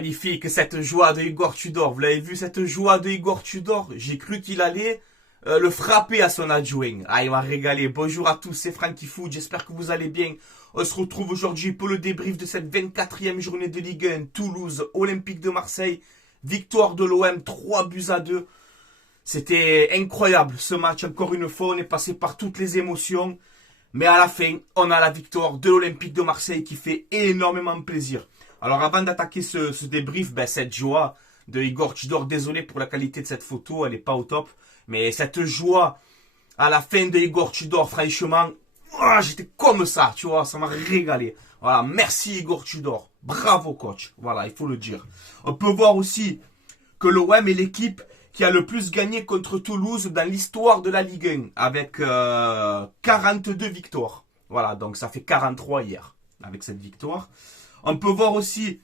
Magnifique cette joie de Igor Tudor. Vous l'avez vu cette joie de Igor Tudor? J'ai cru qu'il allait le frapper à son adjoint. Ah, il m'a régalé. Bonjour à tous, c'est Franky Foot. J'espère que vous allez bien. On se retrouve aujourd'hui pour le débrief de cette 24e journée de Ligue 1. Toulouse, Olympique de Marseille. Victoire de l'OM, 3-2. C'était incroyable ce match. Encore une fois, on est passé par toutes les émotions. Mais à la fin, on a la victoire de l'Olympique de Marseille qui fait énormément plaisir. Alors avant d'attaquer ce débrief, cette joie de Igor Tudor, désolé pour la qualité de cette photo, elle n'est pas au top. Mais cette joie à la fin de Igor Tudor, franchement, j'étais comme ça, tu vois, ça m'a régalé. Voilà, merci Igor Tudor, bravo coach, voilà, il faut le dire. On peut voir aussi que l'OM est l'équipe qui a le plus gagné contre Toulouse dans l'histoire de la Ligue 1, avec 42 victoires. Voilà, donc ça fait 43 hier, avec cette victoire. On peut voir aussi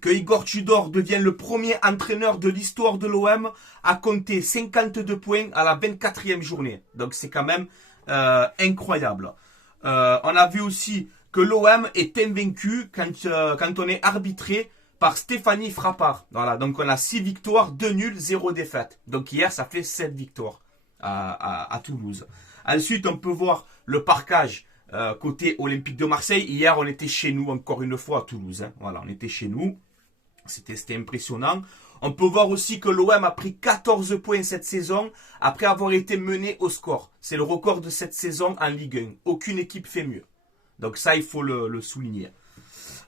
que Igor Tudor devient le premier entraîneur de l'histoire de l'OM à compter 52 points à la 24e journée. Donc c'est quand même incroyable. On a vu aussi que l'OM est invaincu quand on est arbitré par Stéphanie Frappart. Voilà, donc on a 6 victoires, 2 nuls, 0 défaite. Donc hier, ça fait 7 victoires à Toulouse. Ensuite, on peut voir le parquage côté Olympique de Marseille. Hier, on était chez nous, encore une fois, à Toulouse. Hein. Voilà, on était chez nous. C'était impressionnant. On peut voir aussi que l'OM a pris 14 points cette saison après avoir été mené au score. C'est le record de cette saison en Ligue 1. Aucune équipe fait mieux. Donc ça, il faut le souligner.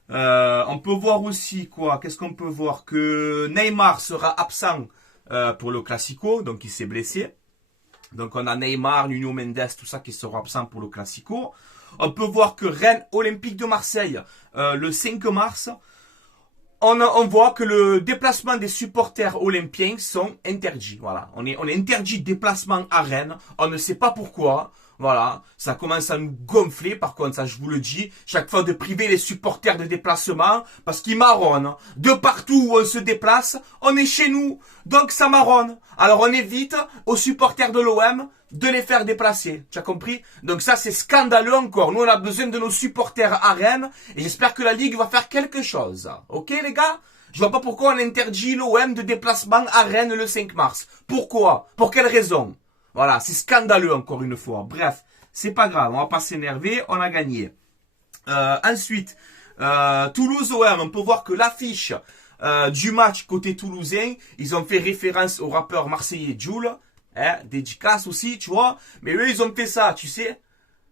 On peut voir aussi quoi? Qu'est-ce qu'on peut voir? Que Neymar sera absent pour le Classico, donc il s'est blessé. Donc on a Neymar, Nuno Mendes, tout ça qui seront absents pour le Classico. On peut voir que Rennes Olympique de Marseille, le 5 mars, on voit que le déplacement des supporters olympiens sont interdits. Voilà, on est interdit de déplacement à Rennes. On ne sait pas pourquoi. Voilà, ça commence à nous gonfler, par contre, ça je vous le dis, chaque fois de priver les supporters de déplacement, parce qu'ils marronnent. De partout où on se déplace, on est chez nous, donc ça marronne. Alors on évite aux supporters de l'OM de les faire déplacer, tu as compris? Donc ça c'est scandaleux encore, nous on a besoin de nos supporters à Rennes, et j'espère que la Ligue va faire quelque chose. Ok les gars? Je vois pas pourquoi on interdit l'OM de déplacement à Rennes le 5 mars. Pourquoi? Pour quelle raison? Voilà, c'est scandaleux encore une fois. Bref, c'est pas grave, on va pas s'énerver, on a gagné. Ensuite, Toulouse-OM, on peut voir que l'affiche du match côté toulousain, ils ont fait référence au rappeur marseillais Jul, hein, dédicace aussi, tu vois. Mais eux, ils ont fait ça, tu sais.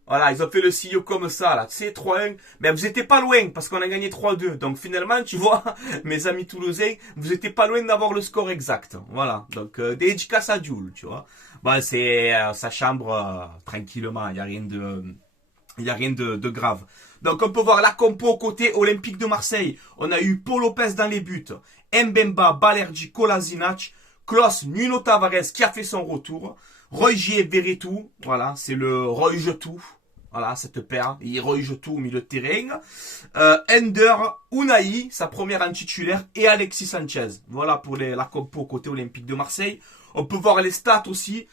Voilà, ils ont fait le CEO comme ça, là, tu sais, 3-1. Mais vous étiez pas loin, parce qu'on a gagné 3-2. Donc finalement, tu vois, mes amis toulousains, vous étiez pas loin d'avoir le score exact. Voilà, donc dédicace à Jules, tu vois. Bon, c'est sa chambre, tranquillement, il n'y a rien de grave. Donc on peut voir la compo côté Olympique de Marseille. On a eu Paul Lopez dans les buts, Mbemba, Balerdi, Kolasinac, Klos, Nuno Tavares qui a fait son retour, Roy-J. Verretou, voilà, c'est le Roy-Jetou. Voilà, cette paire, il roge tout au milieu de terrain. Ender, Unai, sa première en titulaire, et Alexis Sanchez. Voilà pour la compo côté Olympique de Marseille. On peut voir les stats aussi.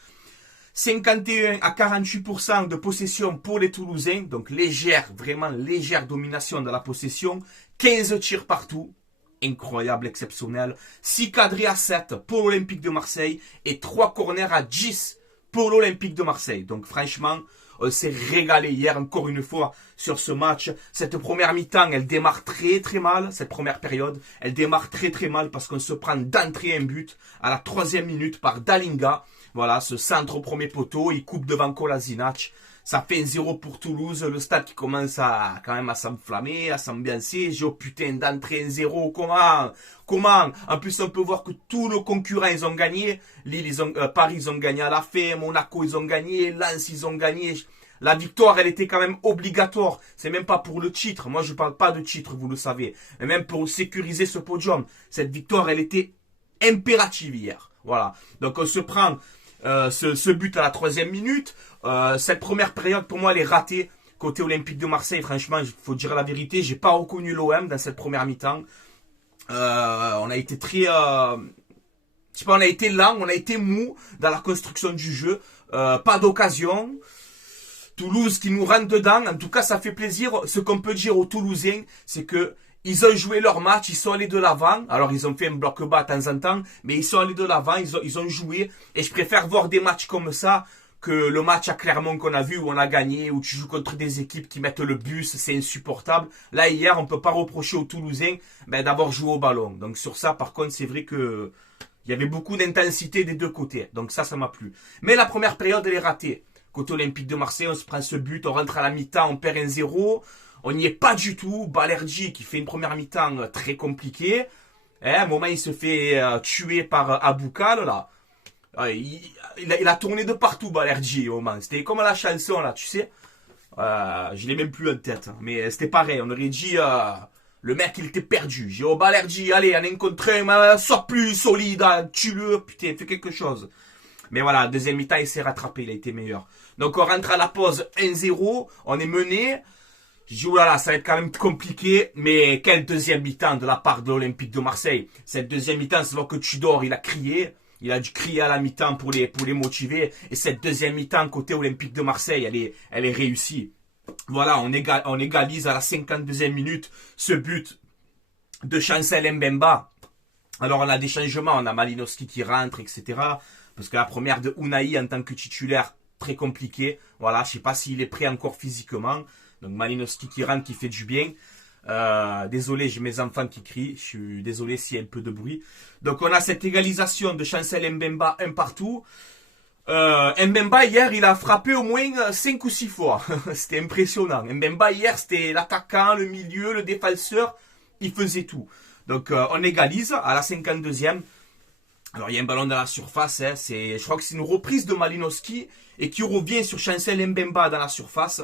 51 à 48% de possession pour les Toulousains. Donc légère, vraiment légère domination de la possession. 15 tirs partout. Incroyable, exceptionnel. 6 cadrés à 7 pour l'Olympique de Marseille. Et 3 corners à 10 pour l'Olympique de Marseille. Donc franchement, on s'est régalé hier encore une fois sur ce match. Cette première mi-temps, elle démarre très très mal. Cette première période, elle démarre très très mal parce qu'on se prend d'entrée un but à la 3e minute par Dalinga. Voilà, ce centre au premier poteau, il coupe devant Kolasinac. Ça fait un 0 pour Toulouse. Le stade qui commence quand même à s'enflammer, à s'ambiancer. J'ai oh putain d'entrée 1-0. Comment? En plus, on peut voir que tous nos concurrents, ils ont gagné. Lille, Paris, ils ont gagné à la fin. Monaco, ils ont gagné. Lens, ils ont gagné. La victoire, elle était quand même obligatoire. C'est même pas pour le titre. Moi, je parle pas de titre, vous le savez. Mais même pour sécuriser ce podium. Cette victoire, elle était impérative hier. Voilà. Donc, on se prend ce but à la 3e minute. Cette première période, pour moi, elle est ratée. Côté Olympique de Marseille, franchement, il faut dire la vérité. J'ai pas reconnu l'OM dans cette première mi-temps. On a été très... je sais pas, on a été lent, on a été mou dans la construction du jeu. Pas d'occasion. Toulouse qui nous rentre dedans. En tout cas, ça fait plaisir. Ce qu'on peut dire aux Toulousains, c'est que Ils ont joué leur match, ils sont allés de l'avant. Alors, ils ont fait un bloc bas de temps en temps, mais ils sont allés de l'avant, ils ont joué. Et je préfère voir des matchs comme ça que le match à Clermont qu'on a vu où on a gagné, où tu joues contre des équipes qui mettent le bus, c'est insupportable. Là, hier, on peut pas reprocher aux Toulousains d'avoir joué au ballon. Donc, sur ça, par contre, c'est vrai que il y avait beaucoup d'intensité des deux côtés. Donc, ça m'a plu. Mais la première période, elle est ratée. Côté Olympique de Marseille, on se prend ce but, on rentre à la mi-temps, on perd 1-0. On n'y est pas du tout. Balerdi qui fait une première mi-temps très compliquée. À un moment, il se fait tuer par Aboukal, là. Il a tourné de partout, Balerdi, au moment. C'était comme la chanson, là, tu sais. Je l'ai même plus en tête. Mais c'était pareil. On aurait dit, le mec, il était perdu. J'ai dit, oh, Balerdi, allez, en un contre un, sois plus solide, hein, tue-le, putain, fais quelque chose. Mais voilà, deuxième mi-temps, il s'est rattrapé, il a été meilleur. Donc, on rentre à la pause 1-0, on est mené. Je dis, oulala, ça va être quand même compliqué, mais quelle deuxième mi-temps de la part de l'Olympique de Marseille. Cette deuxième mi-temps, c'est là que Tudor, il a crié. Il a dû crier à la mi-temps pour les motiver. Et cette deuxième mi-temps, côté Olympique de Marseille, elle est réussie. Voilà, on égalise à la 52e minute ce but de Chancel Mbemba. Alors, on a des changements. On a Malinowski qui rentre, etc. Parce que la première de Unai en tant que titulaire, très compliqué. Voilà, je sais pas s'il est prêt encore physiquement. Donc Malinowski qui rentre, qui fait du bien. Désolé, j'ai mes enfants qui crient. Je suis désolé s'il y a un peu de bruit. Donc on a cette égalisation de Chancel Mbemba un partout. Mbemba hier, il a frappé au moins 5 ou 6 fois. C'était impressionnant. Mbemba hier, c'était l'attaquant, le milieu, le défenseur. Il faisait tout. Donc on égalise à la 52e. Alors il y a un ballon dans la surface. Hein, je crois que c'est une reprise de Malinowski et qui revient sur Chancel Mbemba dans la surface.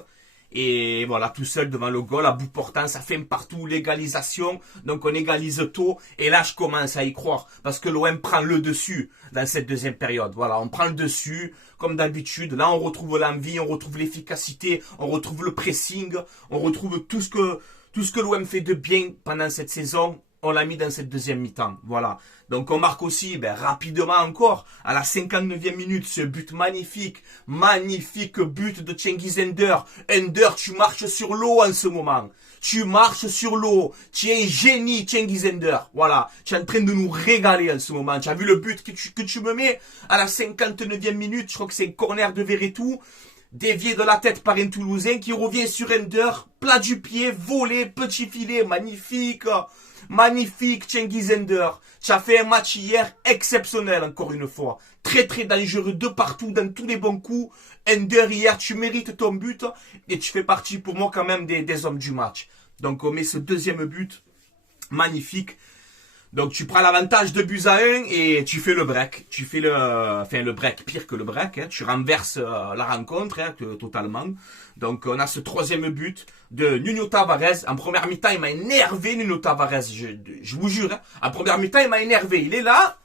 Et voilà, tout seul devant le goal, à bout portant, ça fait un partout, l'égalisation. Donc on égalise tôt. Et là, je commence à y croire. Parce que l'OM prend le dessus dans cette deuxième période. Voilà, on prend le dessus, comme d'habitude. Là, on retrouve l'envie, on retrouve l'efficacité, on retrouve le pressing, on retrouve tout ce que l'OM fait de bien pendant cette saison. On l'a mis dans cette deuxième mi-temps. Voilà. Donc on marque aussi rapidement encore à la 59e minute ce but magnifique. Magnifique but de Cengiz Under. Under, tu marches sur l'eau en ce moment. Tu marches sur l'eau. Tu es un génie, Cengiz Under. Voilà. Tu es en train de nous régaler en ce moment. Tu as vu le but que tu me mets à la 59e minute. Je crois que c'est un corner de Verretou. Dévié de la tête par un Toulousain qui revient sur Under. Plat du pied, volé, petit filet. Magnifique. Magnifique, Cengiz Under. Tu as fait un match hier exceptionnel, encore une fois. Très, très dangereux de partout, dans tous les bons coups. Under, hier, tu mérites ton but. Et tu fais partie, pour moi, quand même, des hommes du match. Donc, on met ce deuxième but. Magnifique. Donc, tu prends l'avantage de buts à 1 et tu fais le break. Tu fais le break, pire que le break. Hein. Tu renverses la rencontre, hein, totalement. Donc, on a ce troisième but de Nuno Tavares. En première mi-temps, il m'a énervé, Nuno Tavares. Je vous jure, hein. En première mi-temps, il m'a énervé. Il est là.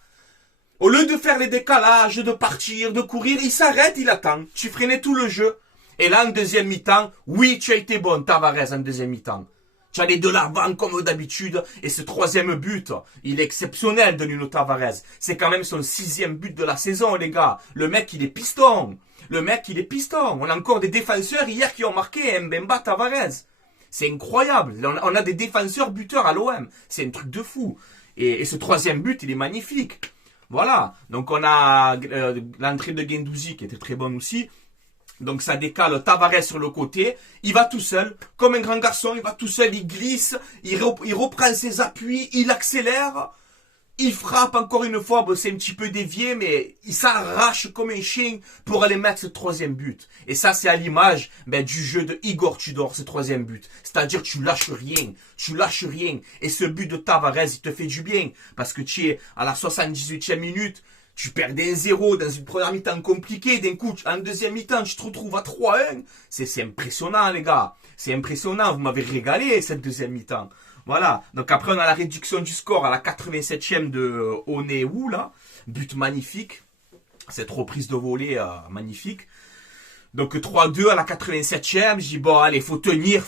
Au lieu de faire les décalages, de partir, de courir, il s'arrête, il attend. Tu freinais tout le jeu. Et là, en deuxième mi-temps, oui, tu as été bon, Tavares, en deuxième mi-temps. Tu allais de l'avant comme d'habitude. Et ce troisième but, il est exceptionnel de Nuno Tavares. C'est quand même son 6e but de la saison, les gars. Le mec, il est piston. Le mec, il est piston. On a encore des défenseurs hier qui ont marqué Mbemba, Tavares. C'est incroyable. On a des défenseurs buteurs à l'OM. C'est un truc de fou. Et ce troisième but, il est magnifique. Voilà. Donc on a l'entrée de Guendouzi qui était très bonne aussi. Donc ça décale Tavares sur le côté. Il va tout seul, comme un grand garçon. Il va tout seul, il glisse, il reprend ses appuis, il accélère. Il frappe encore une fois, bon, c'est un petit peu dévié, mais il s'arrache comme un chien pour aller mettre ce troisième but. Et ça, c'est à l'image du jeu de Igor Tudor, ce troisième but. C'est-à-dire tu lâches rien, tu lâches rien. Et ce but de Tavares, il te fait du bien. Parce que tu es à la 78e minute, tu perdais 1-0 dans une première mi-temps compliquée. D'un coup, en deuxième mi-temps, tu te retrouves à 3-1. C'est impressionnant, les gars. C'est impressionnant. Vous m'avez régalé, cette deuxième mi-temps. Voilà. Donc après, on a la réduction du score à la 87e de Onewu, là. But magnifique. Cette reprise de volée magnifique. Donc 3-2 à la 87e. Je dis, bon, allez, faut tenir.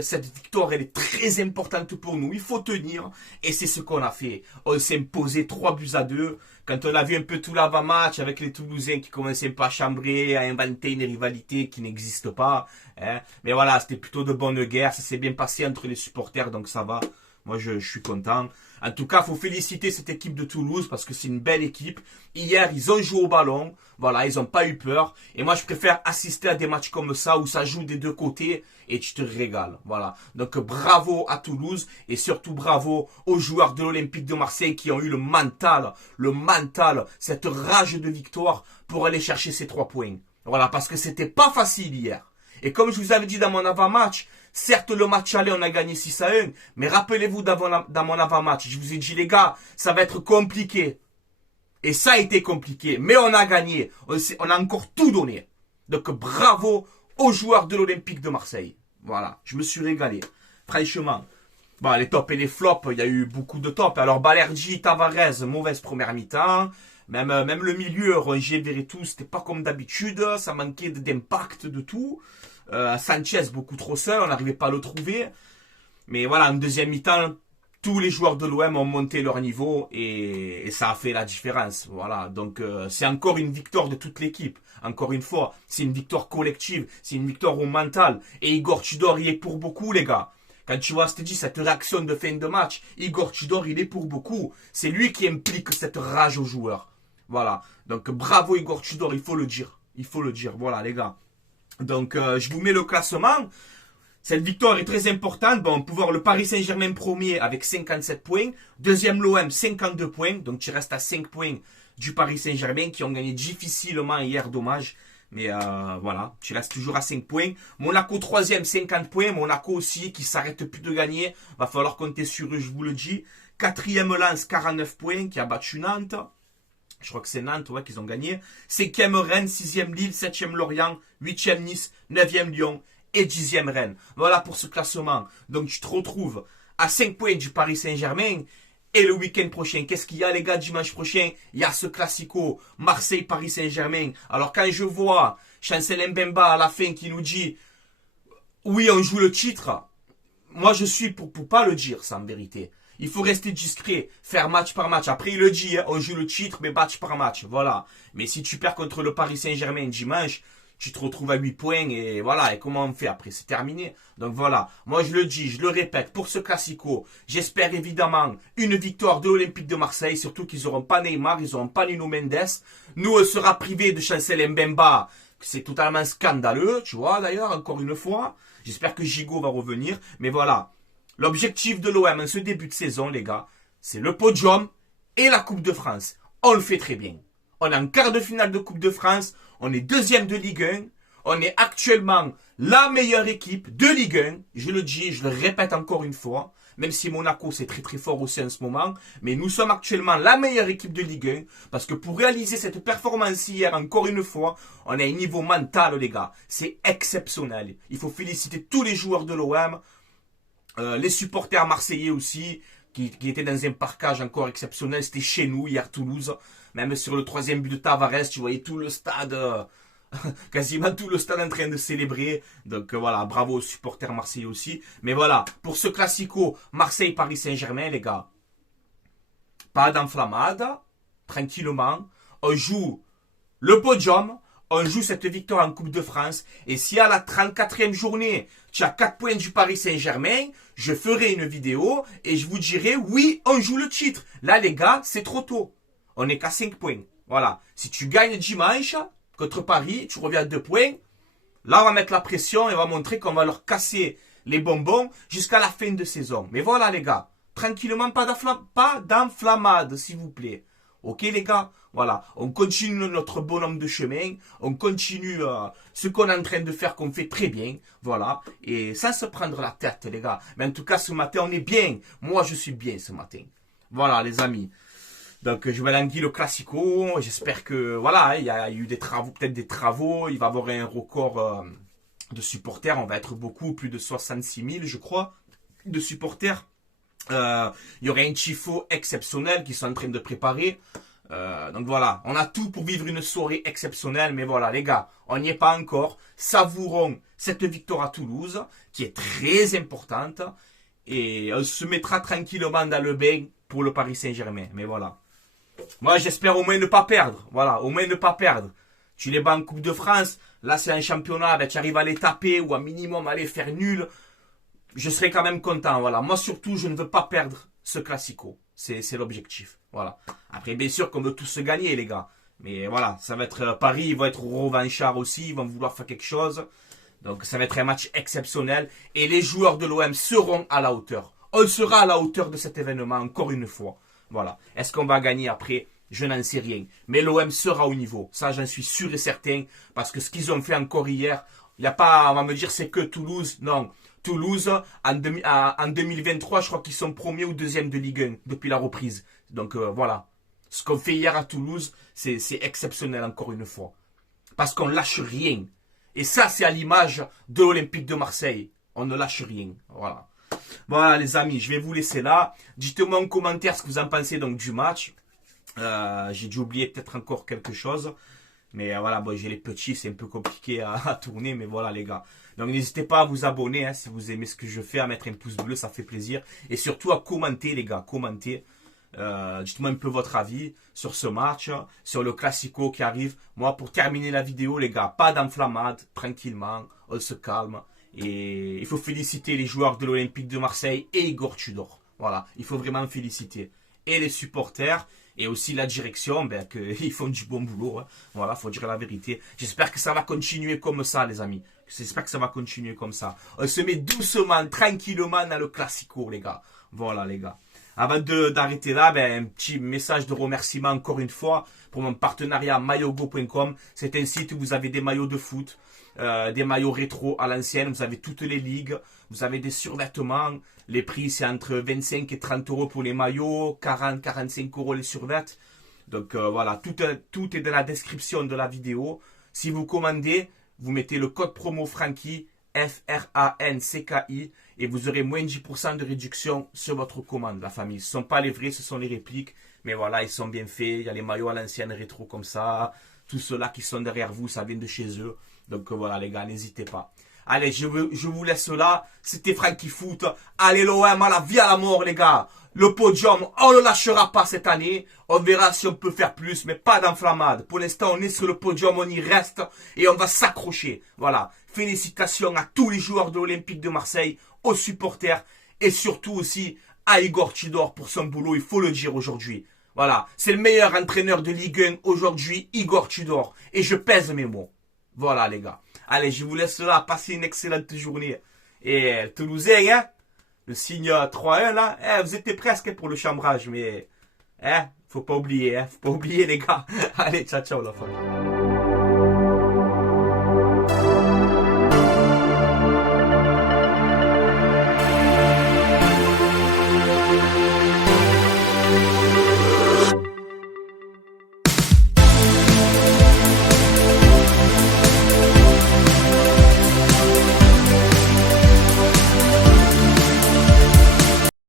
Cette victoire, elle est très importante pour nous. Il faut tenir. Et c'est ce qu'on a fait. On s'est imposé 3-2. Quand on a vu un peu tout l'avant-match avec les Toulousains qui commençaient un peu à chambrer, à inventer une rivalité qui n'existe pas. Hein. Mais voilà, c'était plutôt de bonne guerre. Ça s'est bien passé entre les supporters, donc ça va. Moi, je suis content. En tout cas, il faut féliciter cette équipe de Toulouse parce que c'est une belle équipe. Hier, ils ont joué au ballon. Voilà, ils n'ont pas eu peur. Et moi, je préfère assister à des matchs comme ça où ça joue des deux côtés et tu te régales. Voilà. Donc, bravo à Toulouse et surtout bravo aux joueurs de l'Olympique de Marseille qui ont eu le mental, cette rage de victoire pour aller chercher ces 3 points. Voilà, parce que c'était pas facile hier. Et comme je vous avais dit dans mon avant-match, certes, le match aller, on a gagné 6-1. Mais rappelez-vous, dans mon avant-match, je vous ai dit, les gars, ça va être compliqué. Et ça a été compliqué. Mais on a gagné. On a encore tout donné. Donc, bravo aux joueurs de l'Olympique de Marseille. Voilà. Je me suis régalé. Franchement. Bon, les tops et les flops, il y a eu beaucoup de tops. Alors, Balerdi, Tavares, mauvaise première mi-temps. Même le milieu, Rongier, Veretout, c'était pas comme d'habitude. Ça manquait d'impact, de tout. Sanchez, beaucoup trop seul, on n'arrivait pas à le trouver. Mais voilà, en deuxième mi-temps, tous les joueurs de l'OM ont monté leur niveau et ça a fait la différence. Voilà, donc c'est encore une victoire de toute l'équipe. Encore une fois, c'est une victoire collective, c'est une victoire au mental. Et Igor Tudor, il est pour beaucoup, les gars. Quand tu vois, cette réaction de fin de match, Igor Tudor, il est pour beaucoup. C'est lui qui implique cette rage aux joueurs. Voilà, donc bravo Igor Tudor, il faut le dire. Il faut le dire, voilà les gars. Donc, je vous mets le classement. Cette victoire est très importante. Bon, pour voir le Paris Saint-Germain premier avec 57 points. Deuxième, l'OM, 52 points. Donc, tu restes à 5 points du Paris Saint-Germain qui ont gagné difficilement hier, dommage. Mais voilà, tu restes toujours à 5 points. Monaco, troisième, 50 points. Monaco aussi qui s'arrête plus de gagner. Va falloir compter sur eux, je vous le dis. Quatrième, Lens, 49 points, qui a battu Nantes. Je crois que c'est Nantes, ouais, qu'ils ont gagné. 5e Rennes, 6e Lille, 7e Lorient, 8e Nice, 9e Lyon et 10e Rennes. Voilà pour ce classement. Donc tu te retrouves à 5 points du Paris Saint-Germain. Et le week-end prochain, qu'est-ce qu'il y a les gars dimanche prochain? Il y a ce classico Marseille-Paris Saint-Germain. Alors quand je vois Chancel Mbemba à la fin qui nous dit oui on joue le titre, moi je suis pour pas le dire ça en vérité. Il faut rester discret, faire match par match. Après, il le dit, hein, on joue le titre, mais match par match. Voilà. Mais si tu perds contre le Paris Saint-Germain dimanche, tu te retrouves à 8 points et voilà. Et comment on fait après? C'est terminé. Donc voilà. Moi, je le dis, je le répète, pour ce classico, j'espère évidemment une victoire de l'Olympique de Marseille, surtout qu'ils n'auront pas Neymar, ils n'auront pas Nuno Mendes. Nous, on sera privés de Chancel Mbemba. C'est totalement scandaleux, tu vois, d'ailleurs, encore une fois. J'espère que Gigot va revenir. Mais voilà. L'objectif de l'OM en ce début de saison, les gars, c'est le podium et la Coupe de France. On le fait très bien. On est en quart de finale de Coupe de France. On est deuxième de Ligue 1. On est actuellement la meilleure équipe de Ligue 1. Je le dis, je le répète encore une fois. Même si Monaco, c'est très très fort aussi en ce moment. Mais nous sommes actuellement la meilleure équipe de Ligue 1. Parce que pour réaliser cette performance hier, encore une fois, on a un niveau mental, les gars. C'est exceptionnel. Il faut féliciter tous les joueurs de l'OM. Les supporters marseillais aussi, qui étaient dans un parquage encore exceptionnel. C'était chez nous, hier, Toulouse. Même sur le 3e but de Tavares, tu voyais tout le stade, quasiment tout le stade en train de célébrer. Donc voilà, bravo aux supporters marseillais aussi. Mais voilà, pour ce classico Marseille-Paris Saint-Germain, les gars, pas d'enflammade, tranquillement. On joue le podium. On joue cette victoire en Coupe de France. Et si à la 34e journée, tu as 4 points du Paris Saint-Germain, je ferai une vidéo et je vous dirai, oui, on joue le titre. Là, les gars, c'est trop tôt. On n'est qu'à 5 points. Voilà. Si tu gagnes dimanche contre Paris, tu reviens à 2 points. Là, on va mettre la pression et on va montrer qu'on va leur casser les bonbons jusqu'à la fin de saison. Mais voilà, les gars. Tranquillement, pas d'enflammade, s'il vous plaît. Ok, les gars? Voilà, on continue notre bonhomme de chemin, on continue ce qu'on est en train de faire, qu'on fait très bien, voilà, et sans se prendre la tête, les gars. Mais en tout cas, ce matin, on est bien. Moi, je suis bien ce matin. Voilà, les amis. Donc, je vais languir le classico. J'espère que, voilà, il y a eu des travaux, peut-être des travaux. Il va y avoir un record de supporters. On va être beaucoup, plus de 66 000, je crois, de supporters. Il y aurait un tifo exceptionnel qui sont en train de préparer. Donc voilà, on a tout pour vivre une soirée exceptionnelle. Mais voilà, les gars, on n'y est pas encore. Savourons cette victoire à Toulouse, qui est très importante. Et on se mettra tranquillement dans le bain pour le Paris Saint-Germain. Mais voilà. Moi, j'espère au moins ne pas perdre. Voilà, au moins ne pas perdre. Tu les bats en Coupe de France. Là, c'est un championnat. Ben, tu arrives à les taper ou à minimum à les faire nul. je serai quand même content. Voilà. Moi, surtout, je ne veux pas perdre ce Classico. C'est l'objectif. Voilà. Après, bien sûr qu'on veut tous se gagner, les gars. Mais voilà, ça va être Paris, ils vont être revanchards aussi, ils vont vouloir faire quelque chose. Donc ça va être un match exceptionnel. Et les joueurs de l'OM seront à la hauteur. On sera à la hauteur de cet événement, encore une fois. Voilà. Est-ce qu'on va gagner après? Je n'en sais rien. Mais l'OM sera au niveau. Ça, j'en suis sûr et certain. Parce que ce qu'ils ont fait encore hier, il n'y a pas, on va me dire, c'est que Toulouse. Non. Toulouse, en 2023, je crois qu'ils sont premiers ou deuxième de Ligue 1 depuis la reprise. Donc voilà. Ce qu'on fait hier à Toulouse, c'est exceptionnel encore une fois. Parce qu'on lâche rien. Et ça, c'est à l'image de l'Olympique de Marseille. On ne lâche rien. Voilà. Voilà les amis, je vais vous laisser là. Dites-moi en commentaire ce que vous en pensez donc du match. J'ai dû oublier peut-être encore quelque chose. Mais voilà, bon, j'ai les petits, c'est un peu compliqué à tourner. Mais voilà les gars. Donc n'hésitez pas à vous abonner si vous aimez ce que je fais, à mettre un pouce bleu, ça fait plaisir. Et surtout à commenter les gars, commentez. Dites-moi un peu votre avis sur ce match, sur le Classico qui arrive. Moi, pour terminer la vidéo, les gars, pas d'enflammade, tranquillement, on se calme. Et il faut féliciter les joueurs de l'Olympique de Marseille et Igor Tudor. Voilà, il faut vraiment féliciter. Et les supporters, et aussi la direction, qu'ils font du bon boulot. Hein. Voilà, faut dire la vérité. J'espère que ça va continuer comme ça, les amis. J'espère que ça va continuer comme ça. On se met doucement, tranquillement dans le Classico, les gars. Voilà, les gars. Avant d'arrêter là, un petit message de remerciement encore une fois pour mon partenariat maillogo.com. C'est un site où vous avez des maillots de foot, des maillots rétro à l'ancienne. Vous avez toutes les ligues, vous avez des survêtements. Les prix, c'est entre 25 et 30 euros pour les maillots, 40-45 euros les survêtements. Donc voilà, tout est dans la description de la vidéo. Si vous commandez, vous mettez le code promo Francky, F-R-A-N-C-K-I, et vous aurez moins de 10% de réduction sur votre commande, la famille. Ce ne sont pas les vrais, ce sont les répliques. Mais voilà, ils sont bien faits. Il y a les maillots à l'ancienne rétro comme ça. Tous ceux-là qui sont derrière vous, ça vient de chez eux. Donc voilà les gars, n'hésitez pas. Allez, je vous laisse là. C'était Francky Foot. Allez l'OM à la vie à la mort les gars. Le podium, on ne le lâchera pas cette année. On verra si on peut faire plus, mais pas d'enflammade. Pour l'instant, on est sur le podium, on y reste et on va s'accrocher. Voilà. Félicitations à tous les joueurs de l'Olympique de Marseille, aux supporters et surtout aussi à Igor Tudor pour son boulot, il faut le dire aujourd'hui. Voilà. C'est le meilleur entraîneur de Ligue 1 aujourd'hui, Igor Tudor. Et je pèse mes mots. Voilà les gars. Allez, je vous laisse là. Passez une excellente journée. Et Toulousain, hein? Le signe 3-1 là, vous étiez presque pour le chambrage, mais faut pas oublier, faut pas oublier les gars. Allez, ciao ciao la famille.